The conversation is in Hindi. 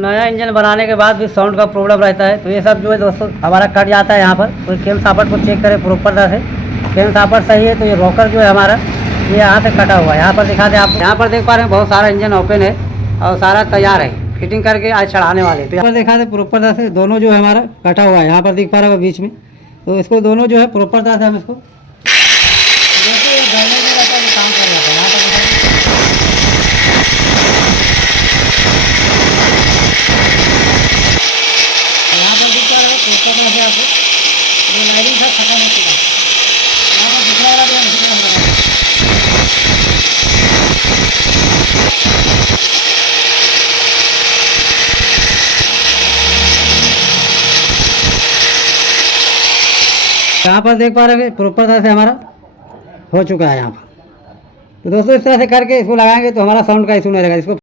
नया इंजन बनाने के बाद भी साउंड का प्रॉब्लम रहता है, तो ये सब जो है दोस्तों हमारा कट जाता है यहाँ पर। तो केम सापट को चेक करें प्रॉपर तरह से, केम सापट सही है तो ये रॉकर जो है हमारा ये यहाँ से कटा हुआ है। यहाँ पर दिखा दें आप, यहाँ पर देख पा रहे हैं बहुत सारा इंजन ओपन है और सारा तैयार है, फिटिंग करके आज चढ़ाने वाले। तो यहाँ पर दिखा दें प्रॉपर तरह से दोनों जो है हमारा कटा हुआ है, यहाँ पर दिख पा रहा है बीच में। तो इसको दोनों जो है प्रॉपर तरह से हम इसको जैसे ये डैमेज में रहता है तो काम कर जाता है। यहाँ पर दिखा यहाँ पर दिख पा रहा है प्रॉपर तरह से आपको जो लाइटिंग था खत्म हो चुका है। यहाँ पर दूसरा वाला भी हम इसी तरह बनाएंगे। यहाँ पर देख पा रहे हैं प्रॉपर तरह से हमारा हो चुका है यहाँ पर। तो दोस्तों इस तरह से करके इसको लगाएंगे तो हमारा साउंड का इशू नहीं रहेगा। इसको